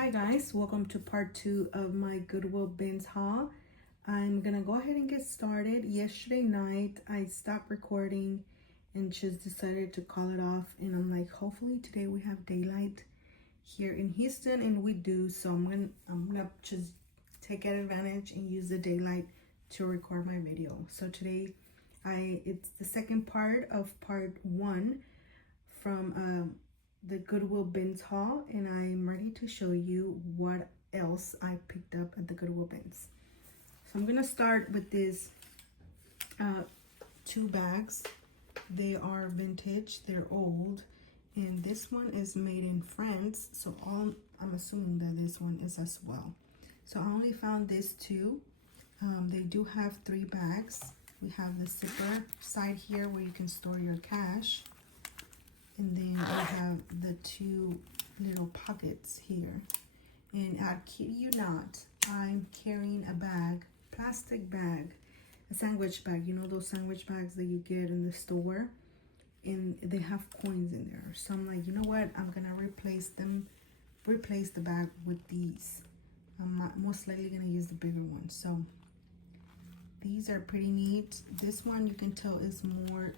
Hi guys, welcome to part 2 of my Goodwill bins haul. I'm gonna go ahead and get started. Yesterday night I stopped recording and just decided to call it off, and I'm like, hopefully today we have daylight here in Houston, and we do. So I'm gonna just take advantage and use the daylight to record my video. So today it's the second part of part 1 from the Goodwill bins haul, and I'm ready to show you what else I picked up at the Goodwill bins. So I'm gonna start with these 2 bags. They are vintage, they're old, and this one is made in France, so I'm assuming that this one is as well. So I only found these 2. They do have 3 bags. We have the zipper side here where you can store your cash. And then we have the 2 little pockets here. And I kid you not, I'm carrying a bag, plastic bag, a sandwich bag. You know those sandwich bags that you get in the store? And they have coins in there. So I'm like, you know what? I'm gonna replace the bag with these. I'm most likely gonna use the bigger one. So these are pretty neat. This one you can tell is more,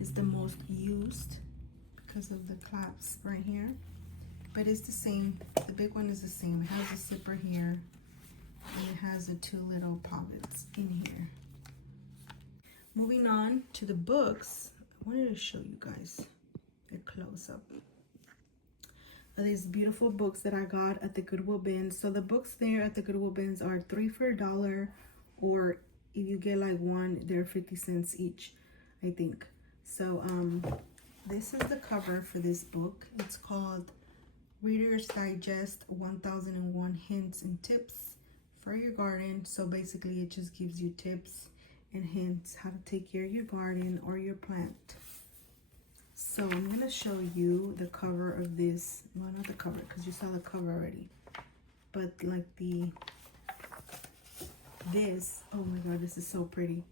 is the most used because of the clasps right here, but it's the same. The big one is the same. It has a zipper here and it has the 2 little pockets in here. Moving on to the books, I wanted to show you guys a close-up of these beautiful books that I got at the Goodwill bins. So the books there at the Goodwill bins are 3 for $1, or if you get like 1, they're 50 cents each, I think. So this is the cover for this book. It's called Reader's Digest 1001 Hints and Tips for Your Garden. So basically it just gives you tips and hints how to take care of your garden or your plant. So I'm going to show you the cover of this. Well, not the cover because you saw the cover already, but like this. Oh my god, this is so pretty.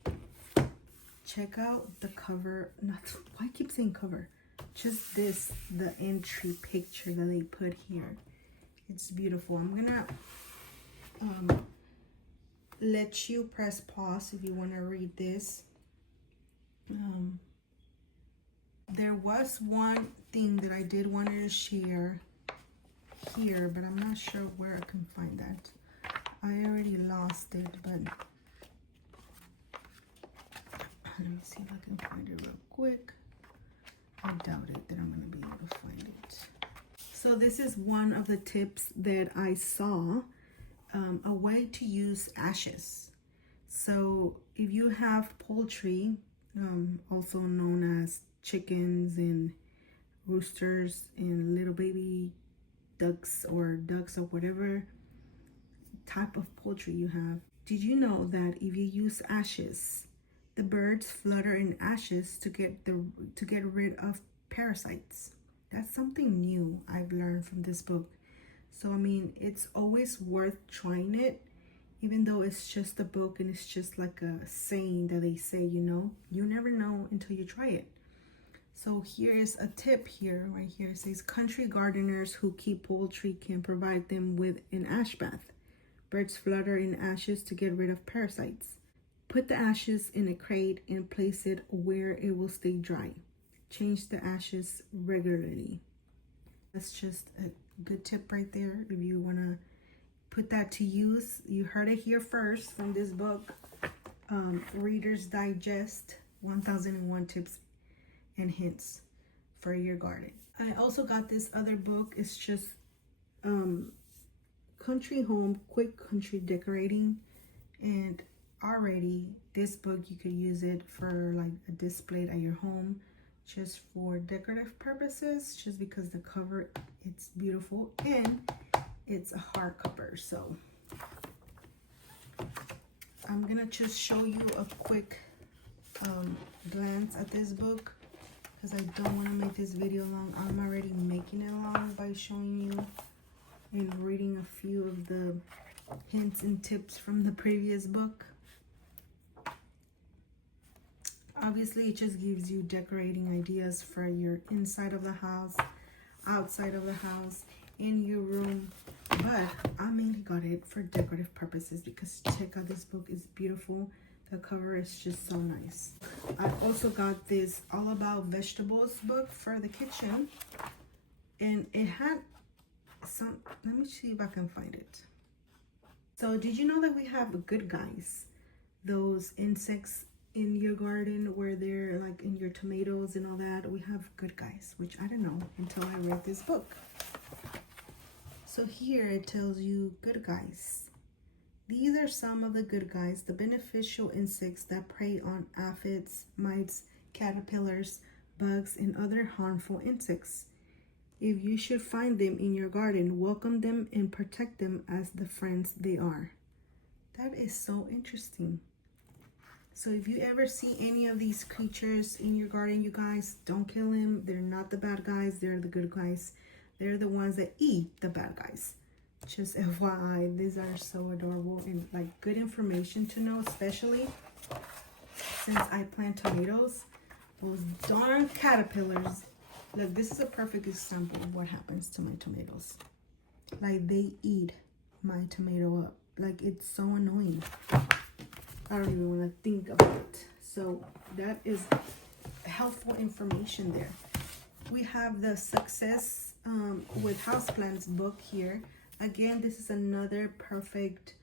Check out the cover. Why I keep saying cover? Just this, the entry picture that they put here. It's beautiful. I'm gonna let you press pause if you want to read this. There was one thing that I did want to share here, but I'm not sure where I can find that. I already lost it, but let me see if I can find it real quick. I doubt it that I'm going to be able to find it. So this is one of the tips that I saw, a way to use ashes. So if you have poultry, also known as chickens and roosters and little baby ducks or whatever type of poultry you have, did you know that if you use ashes, the birds flutter in ashes to get rid of parasites? That's something new I've learned from this book. So I mean, it's always worth trying it, even though it's just a book and it's just like a saying that they say, you know, you never know until you try it. So here is a tip here, right here. It says country gardeners who keep poultry can provide them with an ash bath. Birds flutter in ashes to get rid of parasites. Put the ashes in a crate and place it where it will stay dry. Change the ashes regularly. That's just a good tip right there. If you want to put that to use, you heard it here first from this book, Reader's Digest 1001 Tips and Hints for Your Garden. I also got this other book. It's just Country Home Quick Country Decorating, and already this book you could use it for like a display at your home, just for decorative purposes, just because the cover, it's beautiful and it's a hardcover. So I'm gonna just show you a quick glance at this book because I don't want to make this video long. I'm already making it long by showing you and reading a few of the hints and tips from the previous book. Obviously, it just gives you decorating ideas for your inside of the house, outside of the house, in your room, but I mainly got it for decorative purposes because check out, this book is beautiful. The cover is just so nice. I also got this All About Vegetables book for the kitchen, and it had some, let me see if I can find it. So did you know that we have Good Guys, those insects in your garden where they're like in your tomatoes and all that? We have Good Guys, which I didn't know until I read this book. So here it tells you Good Guys. These are some of the good guys, the beneficial insects that prey on aphids, mites, caterpillars, bugs, and other harmful insects. If you should find them in your garden, welcome them and protect them as the friends they are. That is so interesting. So if you ever see any of these creatures in your garden, you guys, don't kill them. They're not the bad guys. They're the good guys. They're the ones that eat the bad guys. Just FYI, these are so adorable and like good information to know, especially since I plant tomatoes. Those darn caterpillars. Look, this is a perfect example of what happens to my tomatoes. Like, they eat my tomato up. Like, it's so annoying. I don't even want to think about it. So that is helpful information there. We have the Success with Houseplants book here. Again, this is another perfect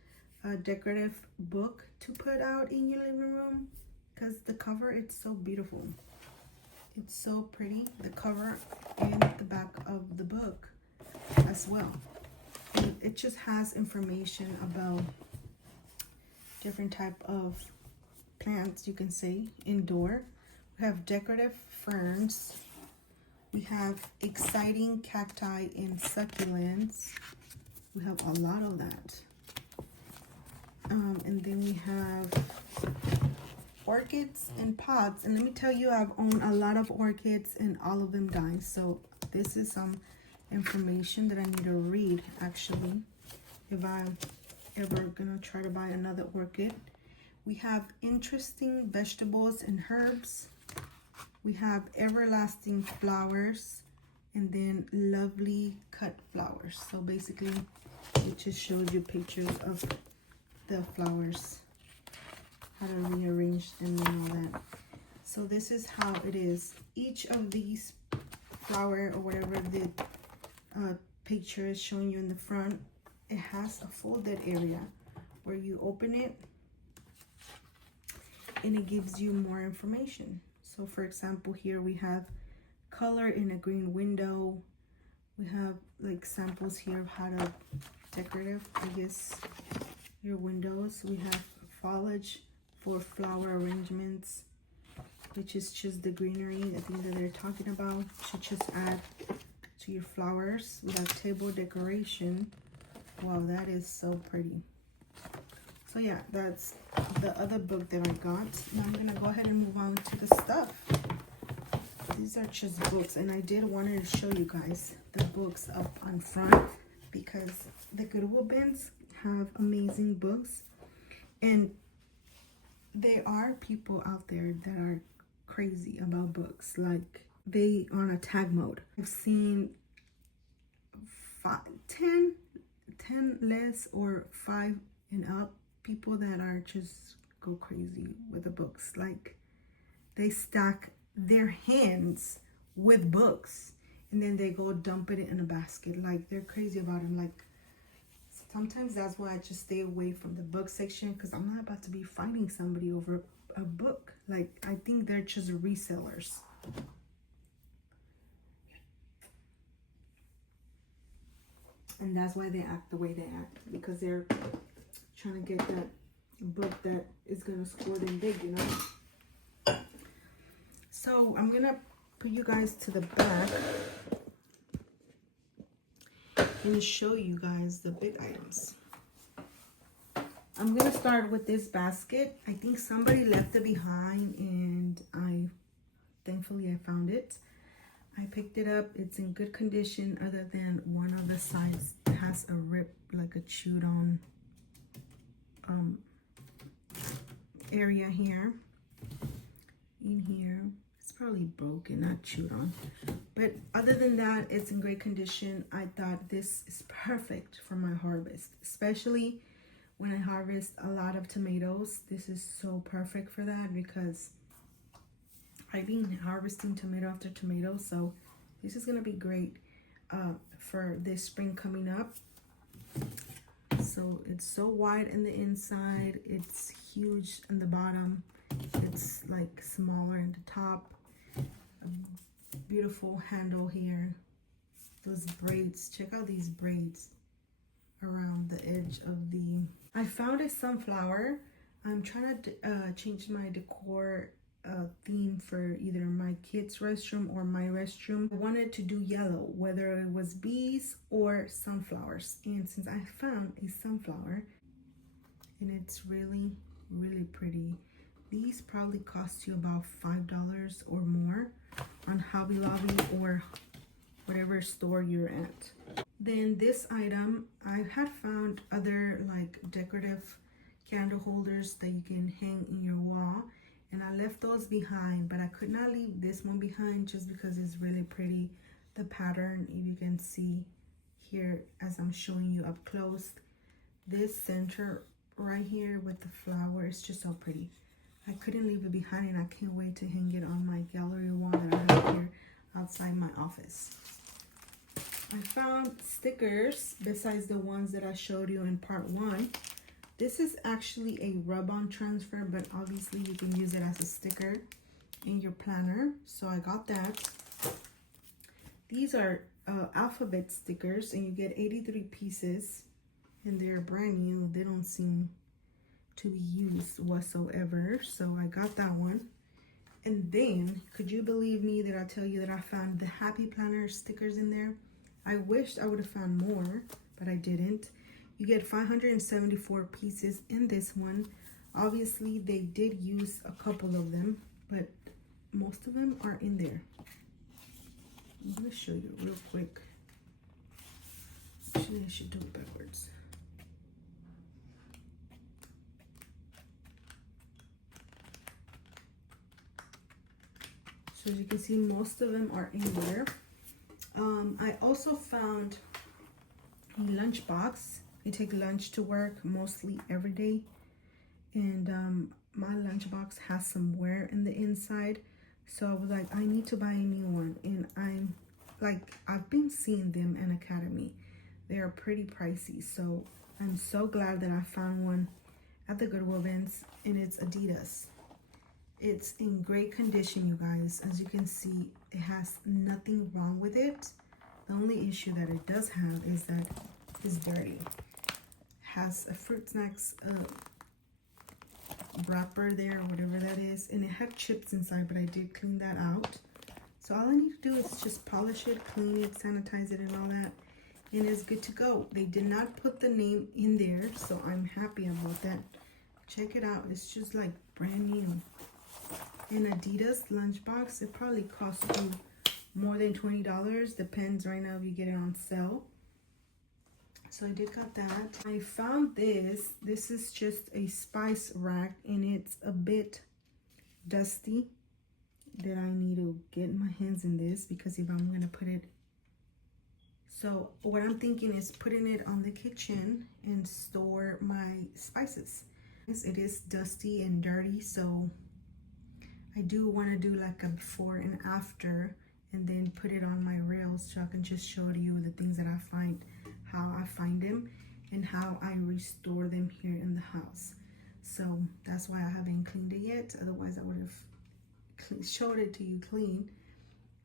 decorative book to put out in your living room because the cover, it's so beautiful. It's so pretty, the cover and the back of the book as well. And it just has information about different type of plants, you can say, indoor. We have decorative ferns. We have exciting cacti and succulents. We have a lot of that. And then we have orchids and pots, and let me tell you, I've owned a lot of orchids and all of them died. So this is some information that I need to read actually if I'm ever gonna try to buy another orchid. We have interesting vegetables and herbs. We have everlasting flowers, and then lovely cut flowers. So basically it just shows you pictures of the flowers, how to rearrange them and all that. So this is how it is. Each of these flower or whatever the picture is showing you in the front, it has a folded area where you open it and it gives you more information. So for example, here we have color in a green window. We have like samples here of how to decorative, I guess, your windows. We have foliage for flower arrangements, which is just the greenery, I think that they're talking about. Should just add to your flowers. We have table decoration. Wow, that is so pretty. So yeah, that's the other book that I got. Now I'm gonna go ahead and move on to the stuff. These are just books, and I did want to show you guys the books up on front because the Goodwill bins have amazing books, and there are people out there that are crazy about books. Like, they are on a tag mode. I've seen 10 less or 5 and up people that are just go crazy with the books. Like, they stack their hands with books and then they go dump it in a basket. Like, they're crazy about them. Like, sometimes that's why I just stay away from the book section, because I'm not about to be fighting somebody over a book. Like, I think they're just resellers. And that's why they act the way they act, because they're trying to get that book that is going to score them big, you know. So I'm going to put you guys to the back and show you guys the big items. I'm going to start with this basket. I think somebody left it behind, and thankfully I found it. I picked it up. It's in good condition other than one of the sides has a rip, like a chewed on area here. In here, it's probably broken, not chewed on. But other than that, it's in great condition. I thought this is perfect for my harvest, especially when I harvest a lot of tomatoes. This is so perfect for that because I've been harvesting tomato after tomato. So this is gonna be great for this spring coming up. So it's so wide in the inside, it's huge in the bottom, it's like smaller in the top. A beautiful handle here. Those braids, check out these braids around the edge of the... I found a sunflower. I'm trying to change my decor theme for either my kids' restroom or my restroom. I wanted to do yellow, whether it was bees or sunflowers. And since I found a sunflower, and it's really, really pretty. These probably cost you about $5 or more on Hobby Lobby or whatever store you're at. Then this item, I had found other like decorative candle holders that you can hang in your wall, and I left those behind, but I could not leave this one behind just because it's really pretty. The pattern, if you can see here as I'm showing you up close, this center right here with the flower is just so pretty. I couldn't leave it behind, and I can't wait to hang it on my gallery wall that I have here outside my office. I found stickers besides the ones that I showed you in part 1. This is actually a rub-on transfer, but obviously you can use it as a sticker in your planner. So I got that. These are alphabet stickers, and you get 83 pieces, and they're brand new. They don't seem to be used whatsoever. So I got that one. And then, could you believe me that I tell you that I found the Happy Planner stickers in there? I wished I would have found more, but I didn't. You get 574 pieces in this one. Obviously, they did use a couple of them, but most of them are in there. I'm going to show you real quick. Actually, I should do it backwards. So as you can see, most of them are in there. I also found a lunch box. I take lunch to work mostly every day, and my lunch box has some wear in the inside, so I was like, I need to buy a new one. And I've been seeing them in Academy. They are pretty pricey, so I'm so glad that I found one at the Goodwill bins, and it's Adidas. It's in great condition, you guys. As you can see, it has nothing wrong with it. The only issue that it does have is that it's dirty. Has a fruit snacks wrapper there, or whatever that is, and it had chips inside, but I did clean that out. So all I need to do is just polish it, clean it, sanitize it, and all that, and it's good to go. They did not put the name in there, so I'm happy about that. Check it out. It's just like brand new. An Adidas lunchbox, it probably costs you more than $20. Depends right now if you get it on sale. So I did got that. I found this. This is just a spice rack, and it's a bit dusty that I need to get my hands in this, because if I'm gonna put it, so what I'm thinking is putting it on the kitchen and store my spices. It is dusty and dirty, so I do want to do like a before and after, and then put it on my reels so I can just show to you the things that I find, how I find them, and how I restore them here in the house. So that's why I haven't cleaned it yet. Otherwise I would have showed it to you clean.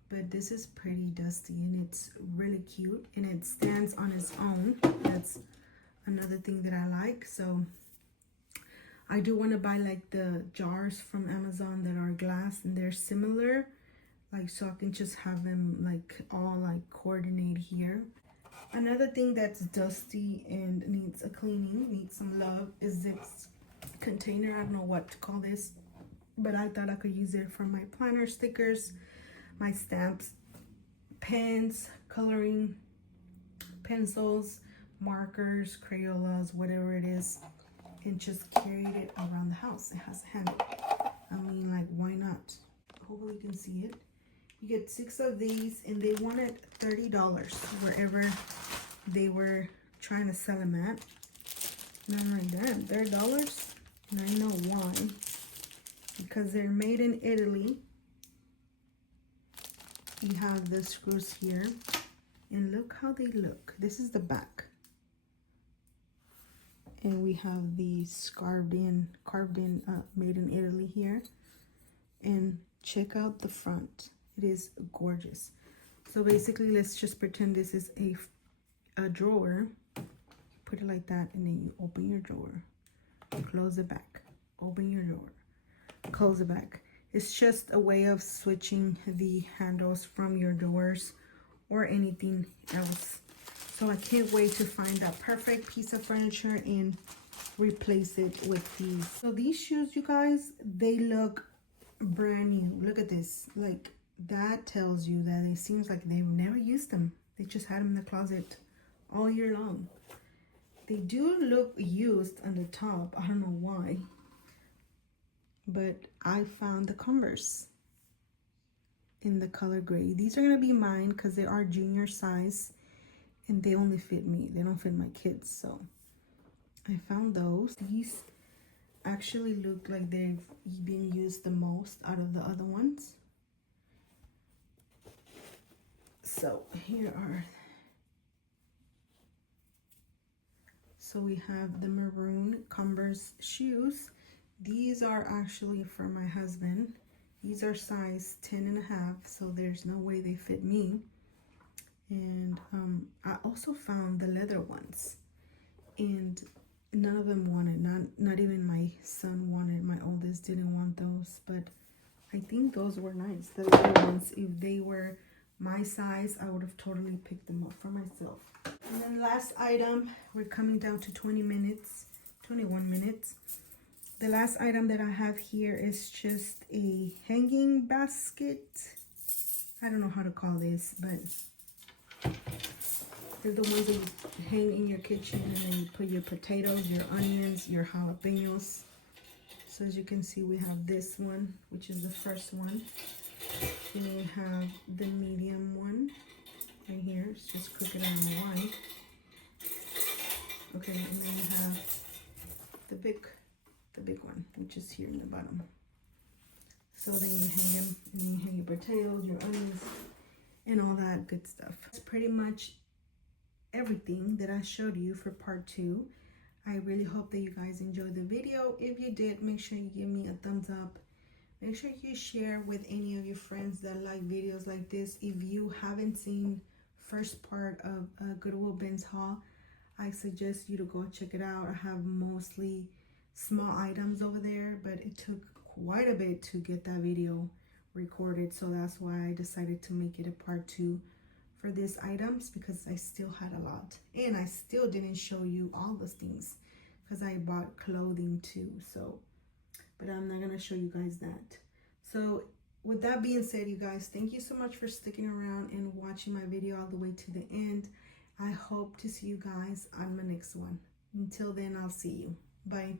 But this is pretty dusty, and it's really cute, and it stands on its own. That's another thing that I like. So I do want to buy like the jars from Amazon that are glass, and they're similar, like, so I can just have them like all like coordinate here. Another thing that's dusty and needs a cleaning, needs some love, is this container. I don't know what to call this, but I thought I could use it for my planner stickers, my stamps, pens, coloring pencils, markers, Crayolas, whatever it is, and just carried it around the house. It has a handle. I mean, like, why not? hopefully you can see it. You get 6 of these, and they wanted $30 wherever they were trying to sell them at. And I'm like, damn, $30? And I know why. Because they're made in Italy. You have the screws here. And look how they look. This is the back. And we have these carved in, made in Italy here. And check out the front. It is gorgeous. So basically, let's just pretend this is a drawer. Put it like that, and then you open your drawer. Close it back. Open your drawer. Close it back. It's just a way of switching the handles from your drawers or anything else. So I can't wait to find that perfect piece of furniture and replace it with these. So these shoes, you guys, they look brand new. Look at this. Like, that tells you that it seems like they've never used them. They just had them in the closet all year long. They do look used on the top. I don't know why. But I found the Converse in the color gray. These are going to be mine because they are junior size. And they only fit me. They don't fit my kids. So I found those. These actually look like they've been used the most out of the other ones. So here are. So we have the maroon Converse shoes. These are actually for my husband. These are size 10.5, so there's no way they fit me. And I also found the leather ones, and none of them wanted, not even my son wanted. My oldest didn't want those, but I think those were nice. The leather ones, if they were my size, I would have totally picked them up for myself. And then last item, we're coming down to 21 minutes. The last item that I have here is just a hanging basket. I don't know how to call this, but they're the ones that you hang in your kitchen, and then you put your potatoes, your onions, your jalapenos. So as you can see, we have this one, which is the first one. And then we have the medium one right here. It's just cook it on the wine. Okay, and then we have the big one, which is here in the bottom. So then you hang them, and you hang your potatoes, your onions, and all that good stuff. That's pretty much everything that I showed you for part 2. I really hope that you guys enjoyed the video. If you did, make sure you give me a thumbs up. Make sure you share with any of your friends that like videos like this. If you haven't seen first part of Goodwill Ben's haul, I suggest you to go check it out. I have mostly small items over there, but it took quite a bit to get that video recorded, so that's why I decided to make it a part 2 for these items, because I still had a lot, and I still didn't show you all those things because I bought clothing too. So, but I'm not gonna show you guys that. So with that being said, you guys, thank you so much for sticking around and watching my video all the way to the end. I hope to see you guys on my next one. Until then, I'll see you. Bye.